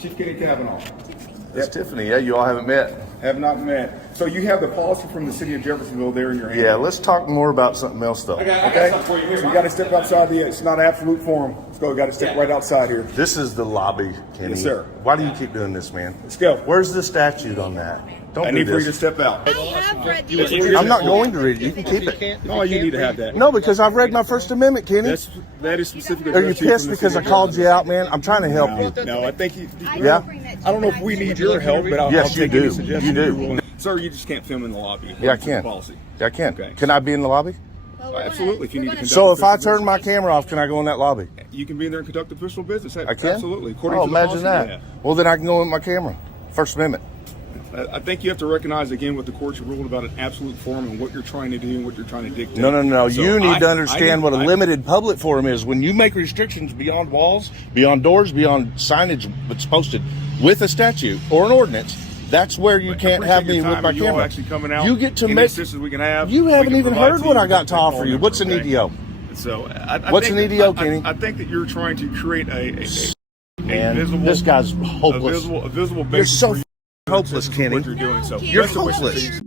Chief Kenny Kavanaugh. It's Tiffany. Yeah, you all haven't met. Have not met. So you have the policy from the city of Jeffersonville there in your hand. Yeah, let's talk more about something else, though. Okay? So you got to step outside it's not an absolute forum. Let's go. We got to step right outside here. This is the lobby, Kenny. Yes, sir. Why do you keep doing this, man? Let's go. Where's the statute on that? Don't I do need for you to this. step out. I have read the I'm not going to read it. You can keep it. No, you need to have that. No, because I've read my First Amendment, Kenny. That is specifically. Are you pissed because I called you out, man? I'm trying to help you. No, I think you. Yeah. I don't know if we need your help, but I'll Yes, you take any do. suggestions You do. you're willing. Sir, you just can't film in the lobby. Yeah, I can. Policy. Yeah, I can. Okay. Can I be in the lobby? Absolutely. If you need to conduct So if I official turn my business, camera off, can I go in that lobby? you can be in there and conduct official business. I can? Absolutely. According Oh, to the imagine policy, that. yeah. Well, then I can go in my camera. First Amendment. I think you have to recognize again what the courts have ruled about an absolute forum and what you're trying to do and what you're trying to dictate. No. So you need to understand what a limited public forum is. When you make restrictions beyond walls, beyond doors, beyond signage that's posted with a statute or an ordinance, that's where you can't have me with my camera. Actually coming out. You get to Any make. assistance we can have. You haven't even heard what I got to all offer you. What's an okay? EDO? So What's an EDO, Kenny? I think that you're trying to create a Man, visible. this guy's hopeless. A visible You're basis so for you hopeless, to Kenny. what you're doing. So You're best of wishes to hopeless. you.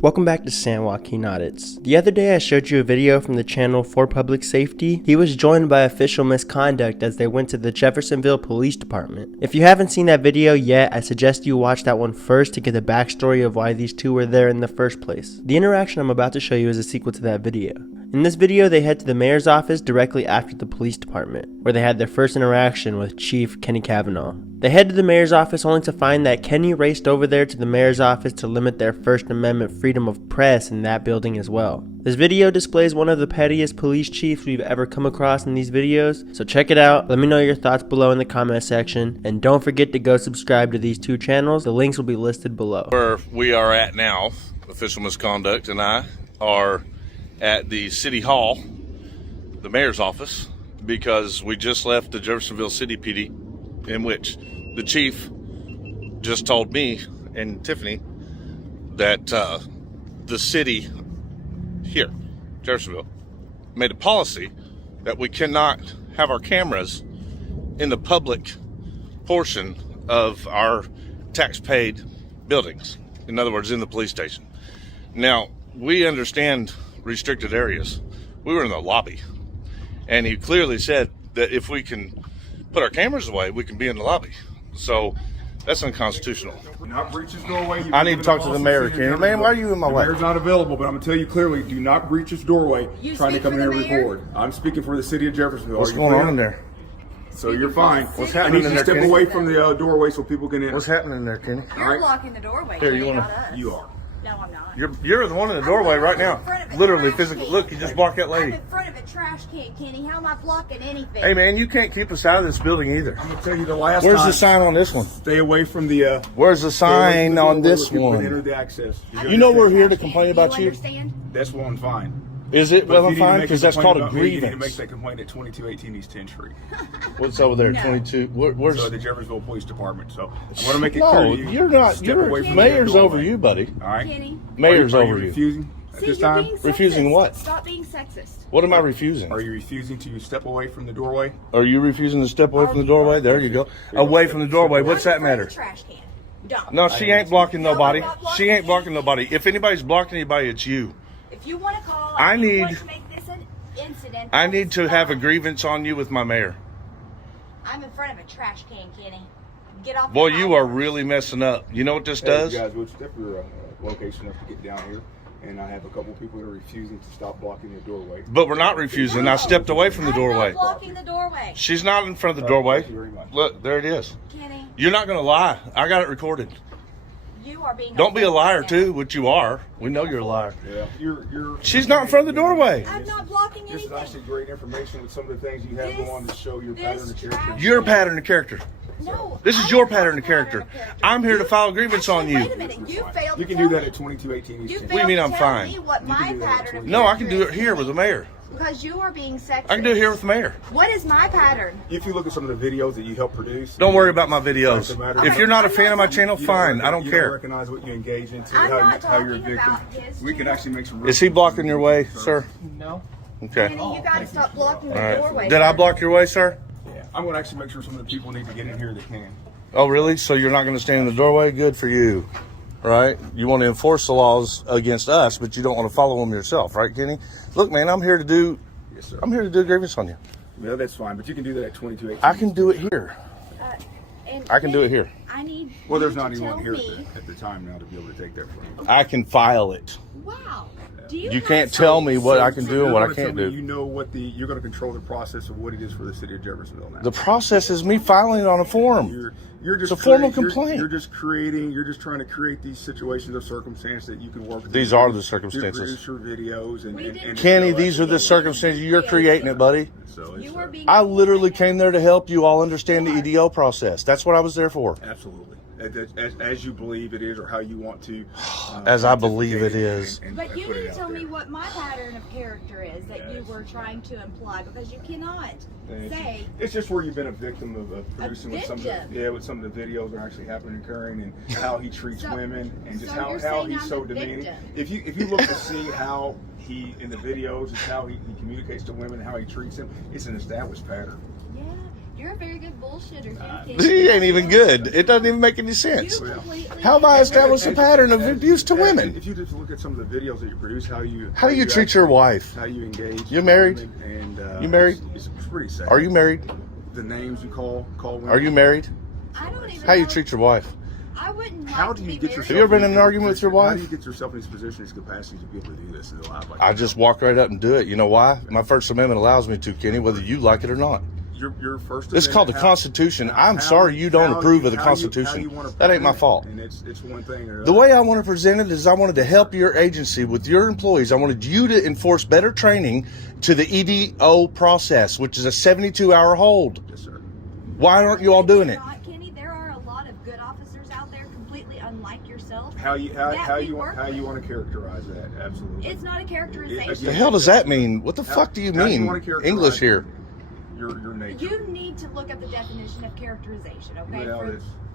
Welcome back to San Joaquin Audits. The other day I showed you a video from the channel for public safety. He was joined by official Missconduct as they went to the Jeffersonville Police Department. If you haven't seen that video yet, I suggest you watch that one first to get the backstory of why these two were there in the first place. The interaction I'm about to show you is a sequel to that video. In this video, they head to the mayor's office directly after the police department, where they had their first interaction with Chief Kenny Kavanaugh. They head to the mayor's office only to find that Kenny raced over there to the mayor's office to limit their First Amendment freedom of press in that building as well. This video displays one of the pettiest police chiefs we've ever come across in these videos, so check it out, let me know your thoughts below in the comment section, and don't forget to go subscribe to these two channels, the links will be listed below. Where we are at now, Official Misconduct and I are at the City Hall, the mayor's office, because we just left the Jeffersonville City PD, in which the chief just told me and Tiffany that the city here, Jeffersonville, made a policy that we cannot have our cameras in the public portion of our tax-paid buildings. In other words, in the police station. Now, we understand restricted areas. We were in the lobby, and he clearly said that if we can put our cameras away, we can be in the lobby. So that's unconstitutional. Do not breach his doorway. I need to talk to the mayor, Kenny. Man, why are you in my way? The mayor's not available, but I'm gonna tell you clearly: do not breach his doorway. You trying to speak come in for here the and mayor? record. I'm speaking for the city of Jeffersonville. What's Are you going clear? on in there? So you're fine. What's I happening need you in to there, step Kenny? away from the doorway so people can enter. What's happening in there, Kenny? You're Alright. blocking the doorway. Here, you Kenny, wanna- not us. You are. No, I'm not. You're the one in the doorway right now. Literally, physically. Look, you just blocked that I'm lady. in front of a trash can, Kenny. How am I blocking anything? Hey, man, you can't keep us out of this building either. I'm gonna tell you the last Where's time. the sign on this one? Stay away from the. Where's the stay away from sign the on doorway this where people can Enter one? the access. You know we're here to complain about you. Understand? That's one fine. Is it? But Well, if I'm you need to fine make because that's complaint called a about me, you need to make grievance. that complaint at 2218 East 10th Street. What's over there? No. 22. Where's? So the Jeffersonville Police Department. So I want to make it No, clear. to you, you're not. step away You're from mayor's that over doorway. you, buddy. All right. Kenny. Mayor's Are over you you. refusing at See, this you're time? being Refusing sexist. what? Stop being sexist. What am I refusing? Are you refusing to step away from the doorway? Are you refusing to step away from the doorway? There you go. Away from the doorway. What's that I'm in front matter? of a trash can. Don't. No, she ain't blocking nobody. I'm not blocking She ain't blocking anything. nobody. If anybody's blocking anybody, it's you. If you want to call, I and you need- want to make this an incident. I that need is to have a fine. grievance on you with my mayor. I'm in front of a trash can, Kenny. Get off. Boy, the you highway. are really messing up. You know what this Hey, does? you guys would step your location up to get down here, and I have a couple people that are refusing to stop blocking the doorway. But we're not refusing. I stepped away from the I'm doorway. not blocking the doorway. She's not in front of the doorway. Thank you very much. Look, there it is. Kenny, You're not going to lie. I got it recorded. you are being. Don't be a offensive liar, right now. too, which you are. We know you're a liar. Yeah, you're. She's not in front of the doorway. I'm not blocking This is anything. actually great information with some of the things you have This- going on to show your this pattern of character. trash- Your pattern of character. No. This is I your don't pattern have of character. pattern of character. I'm here to You- file a grievance on Actually, you. Wait a minute. You failed You to can tell do that me. at 2218 East You 10th. do you failed mean to I'm tell fine? me what You my can do that at pattern of 20. No, I can do it character here is. with the mayor. Because you are being sexist. I can do it here with the mayor. What is my pattern? If you look at some of the videos that you help produce, Don't worry about my videos. Doesn't matter. If you're not a fan of my channel, you fine. don't- I don't you care. recognize what you engage into, I'm how not you're a talking victim. about his We can channel. actually make some. Is he blocking your way, sir? No. Okay. Kenny, you gotta stop blocking All the right. doorway. Did I block your way, sir? Yeah, I'm going to actually make sure some of the people need to get in here that can. Oh, really? So you're not going to stand in the doorway? Good for you. Right? You want to enforce the laws against us, but you don't want to follow them yourself, right, Kenny? Look, man, I'm here to do a grievance on you. Well, that's fine, but you can do that at 2218. I can do it here. And I can do it here. I need. Well, there's you not to anyone tell here me- at the time now to be able to take that from you. I can file it. Wow. Do you? You have can't some- tell me what I can do and what I You're gonna can't tell me do. You know what you're going to control the process of what it is for the city of Jeffersonville now. The process is me filing it on a form. You're just It's a formal creating- complaint. You're just trying to create these situations of circumstance that you can work with. These are the To circumstances. produce your videos and, We didn't- and Kenny, these are the circumstances. You're creating it, buddy. So it's, You are being. I literally came there to help you all understand the EDO process. That's what I was there for. absolutely as you believe it is, or how you want to. As I believe it pontificate is. But you put it need to out tell me there. what my pattern of character is that you were trying to imply, because you cannot say. It's just where you've been a victim of producing with some of the, victim? with some of the videos that are actually happening, occurring, and how he treats So- women, and just so how you're saying he's I'm so the demeaning. victim. If you look to see how he in the videos is how he communicates to women, how he treats them, it's an established pattern. Yeah, you're a very good bullshitter. He ain't even good. It doesn't even make any sense. You completely. How have I established a pattern of abuse to women? If you just look at some of the videos that you produce, how do you treat your wife? How you engage? You married? women, and You married? It's pretty sad. Are you married? The names you call women. Are you married? I don't even. How you know- treat your wife? I wouldn't. How like do to you be get married. yourself? Have you ever been in an this argument with your position? How wife? do you get yourself in this position, this capacity to be able to do this in a life like I that? just walk right up and do it. You know why? My First Amendment allows me to, Kenny, whether you like it or not. Your first. It's called the Amendment, Constitution. I'm sorry you don't approve of the Constitution. That ain't my fault. And it's one thing or The way I want to present it is I wanted to help your agency with your employees. I wanted you to enforce better training to the EDO process, which is a 72-hour hold. Yes, sir. Why aren't you all doing it? Not, Kenny, there are a lot of good officers out there, completely unlike yourself. How you we want work to characterize that? Absolutely. It's not a characterization. What the hell does that mean? What the fuck do you How mean? wanna characterize English here. Your nature. You need to look up the definition of characterization, okay? Well,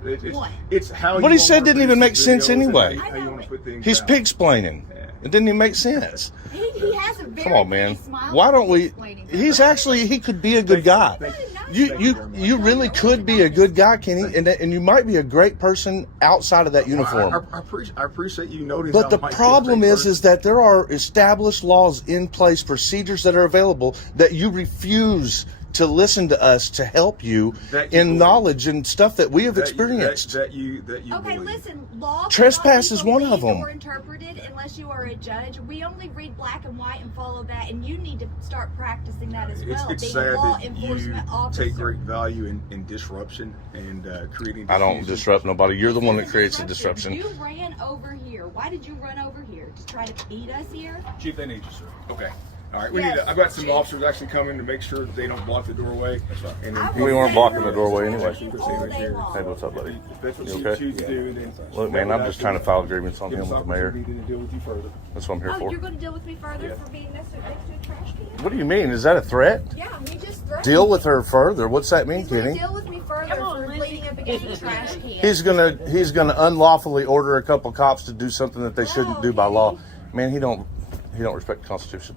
For- it's What? it's how What you he said wanna didn't even produce make sense videos and anyway. How you want to put things He's out. pig-splaining. It didn't even make sense. he has a very Come on, man. pretty smile Why don't when we? he's explaining He's something. actually, he could be a good guy. You really could be a good guy, Kenny, and you might be a great person outside of that uniform. I appreciate you noticing. But the problem is that there are established laws in place, procedures that are available that you refuse to listen to us to help you That you in believe. knowledge and stuff that we have experienced. That you Okay, believe. listen, law Trespass cannot is be one of believed them. or interpreted unless you are a judge. We only read black and white and follow that, and you need to start practicing that as well. It's being sad a law that you enforcement officer. take great value in disruption and creating. I don't diffusion. disrupt nobody. You're the one that creates the disruption. You ran over here. Why did you run over here? To try to beat us here? Chief, they need you, sir. Okay. All right. We Yes, need. I've got some Chief. officers actually coming to make sure that they don't block the doorway. That's right. And I then, will We weren't stay blocking here the doorway and anyway. talk to you all day long. Hey, what's up, buddy? if that's what You you okay? choose to do, then Look, man, I'm just trying to file agreements on give him us with the mayor. opportunity to deal with you further. That's what I'm here Oh, for. you're going to deal with me further for being next to a trash can? What do you mean? Is that a threat? Yeah, we just threatened Deal you. with her further. What's that mean, He's going to Kenny? deal with me further for leaning up against the trash can. He's gonna unlawfully order a couple cops to do something that they shouldn't do by law. Man, he don't respect the Constitution.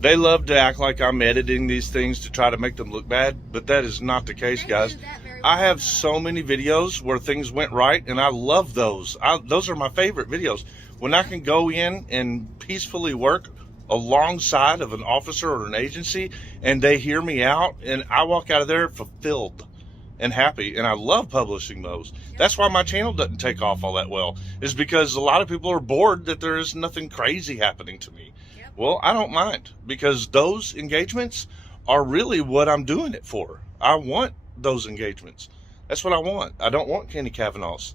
They love to act like I'm editing these things to try to make them look bad, but that is not the case, guys. I have so many videos where things went right, and I love those. Those are my favorite videos. When I can go in and peacefully work alongside of an officer or an agency, and they hear me out, and I walk out of there fulfilled and happy, and I love publishing those. That's why my channel doesn't take off all that well, is because a lot of people are bored that there is nothing crazy happening to me. Well, I don't mind, because those engagements are really what I'm doing it for. I want those engagements. That's what I want. I don't want Kenny Kavanaugh's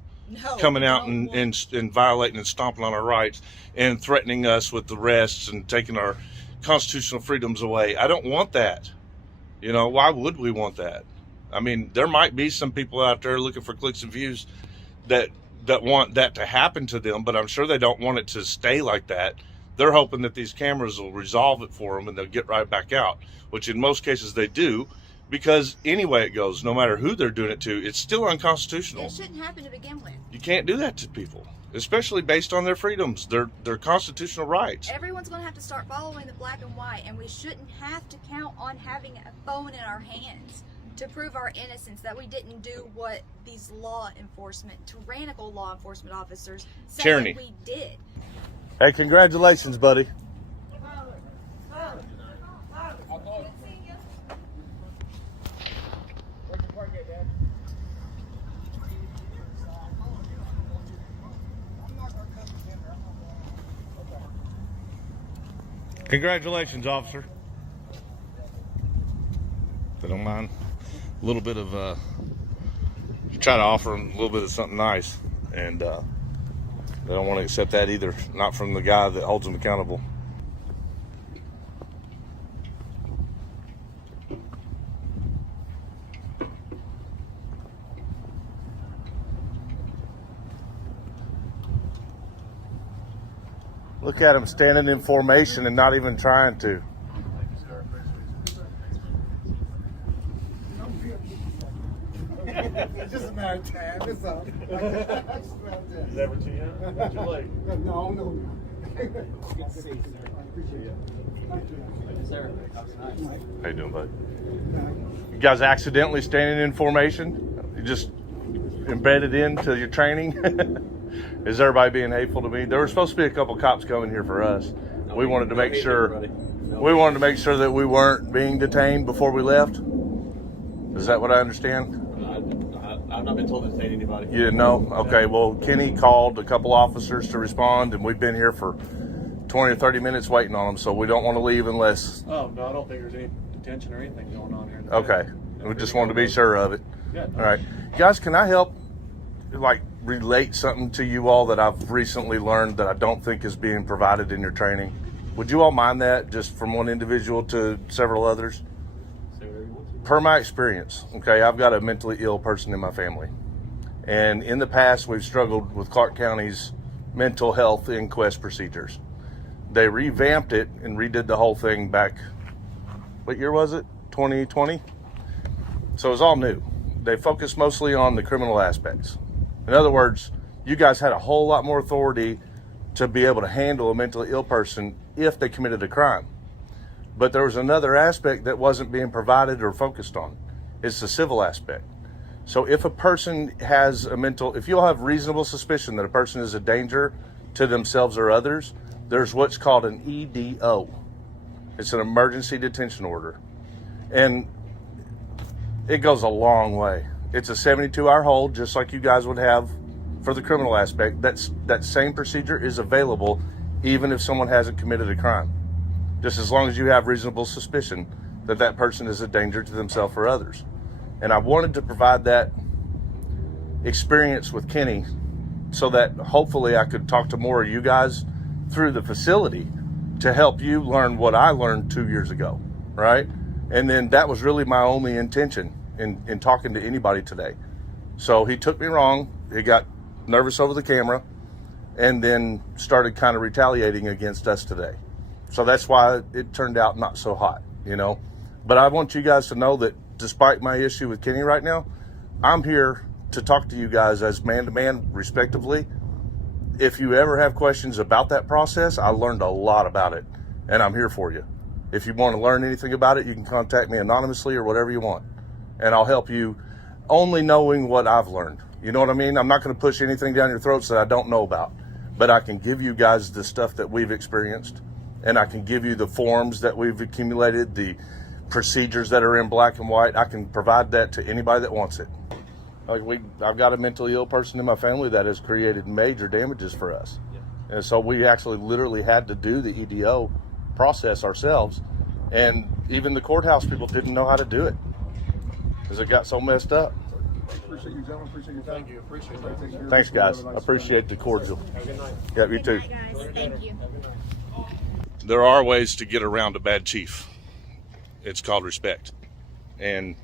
coming out and violating and stomping on our rights and threatening us with arrests and taking our constitutional freedoms away. I don't want that. You know, why would we want that? I mean, there might be some people out there looking for clicks and views that want that to happen to them, but I'm sure they don't want it to stay like that. They're hoping that these cameras will resolve it for them and they'll get right back out, which in most cases they do, because any way it goes, no matter who they're doing it to, it's still unconstitutional. It shouldn't happen to begin with. You can't do that to people. especially based on their freedoms, their constitutional rights. Everyone's going to have to start following the black and white, and we shouldn't have to count on having a phone in our hands to prove our innocence, that we didn't do what these tyrannical law enforcement officers say Tyranny. that we did. Hey, congratulations, buddy. Congratulations, officer. If they don't mind a little bit of try to offer them a little bit of something nice, and they don't want to accept that either, not from the guy that holds them accountable. Look at him standing in formation and not even trying to. It's just a matter of time. It's all. Is that what you have? What's your leg? No. Good to see you, sir. I appreciate it. Sir, How you doing, bud? You guys accidentally standing in formation? You just embedded into your training? Is everybody being hateful to me? There were supposed to be a couple cops coming here for us. We wanted to make sure. We wanted to make sure that we weren't being detained before we left. Is that what I understand? I've not been told to detain anybody. You didn't know? Okay, well, Kenny called a couple officers to respond, and we've been here for 20 or 30 minutes waiting on them, so we don't want to leave unless... Oh, no, I don't think there's any detention or anything going on here. Okay, we just wanted to be sure of it. Yeah. All right. Guys, can I help, relate something to you all that I've recently learned that I don't think is being provided in your training? Would you all mind that, just from one individual to several others? Per my experience, okay, I've got a mentally ill person in my family. And in the past, we've struggled with Clark County's mental health inquest procedures. They revamped it and redid the whole thing back, what year was it? 2020? So it was all new. They focused mostly on the criminal aspects. In other words, you guys had a whole lot more authority to be able to handle a mentally ill person if they committed a crime. But there was another aspect that wasn't being provided or focused on. It's the civil aspect. So if a person has if you'll have reasonable suspicion that a person is a danger to themselves or others, there's what's called an EDO. It's an emergency detention order. And it goes a long way. It's a 72-hour hold, just like you guys would have for the criminal aspect. That same procedure is available even if someone hasn't committed a crime. Just as long as you have reasonable suspicion that that person is a danger to themselves or others. And I wanted to provide that experience with Kenny so that hopefully I could talk to more of you guys through the facility to help you learn what I learned 2 years ago, right? And then that was really my only intention in talking to anybody today. So he took me wrong. He got nervous over the camera and then started kind of retaliating against us today. So that's why it turned out not so hot, But I want you guys to know that despite my issue with Kenny right now, I'm here to talk to you guys as man-to-man, respectively. If you ever have questions about that process, I learned a lot about it, and I'm here for you. If you want to learn anything about it, you can contact me anonymously or whatever you want, and I'll help you only knowing what I've learned. You know what I mean? I'm not going to push anything down your throats that I don't know about, but I can give you guys the stuff that we've experienced. And I can give you the forms that we've accumulated, the procedures that are in black and white. I can provide that to anybody that wants it. I've got a mentally ill person in my family that has created major damages for us. Yeah. And so we actually literally had to do the EDO process ourselves. And even the courthouse people didn't know how to do it because it got so messed up. Appreciate you, gentlemen. Appreciate your time. Thank you. Appreciate that. Thanks, guys. I appreciate the cordial. Have a good night. Yeah, you too. Good night, guys. Thank you. There are ways to get around a bad chief. It's called respect. And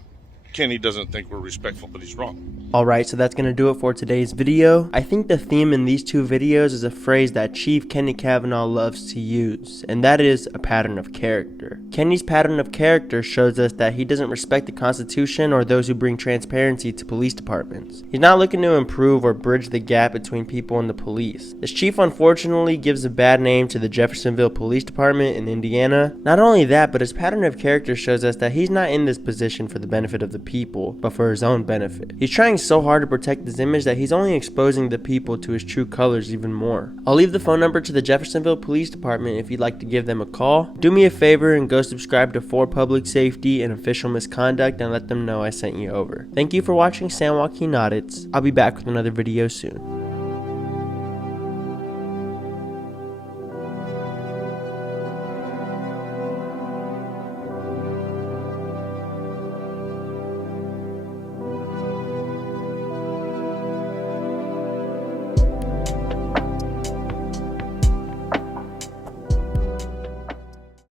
Kenny doesn't think we're respectful, but he's wrong. Alright, so that's going to do it for today's video. I think the theme in these two videos is a phrase that Chief Kenny Kavanaugh loves to use, and that is a pattern of character. Kenny's pattern of character shows us that he doesn't respect the Constitution or those who bring transparency to police departments. He's not looking to improve or bridge the gap between people and the police. This chief unfortunately gives a bad name to the Jeffersonville Police Department in Indiana. Not only that, but his pattern of character shows us that he's not in this position for the benefit of the people, but for his own benefit. He's trying so hard to protect his image that he's only exposing the people to his true colors even more. I'll leave the phone number to the Jeffersonville Police Department if you'd like to give them a call. Do me a favor and go subscribe to For Public Safety and Official Misconduct and let them know I sent you over. Thank you for watching San Joaquin Audits. I'll be back with another video soon.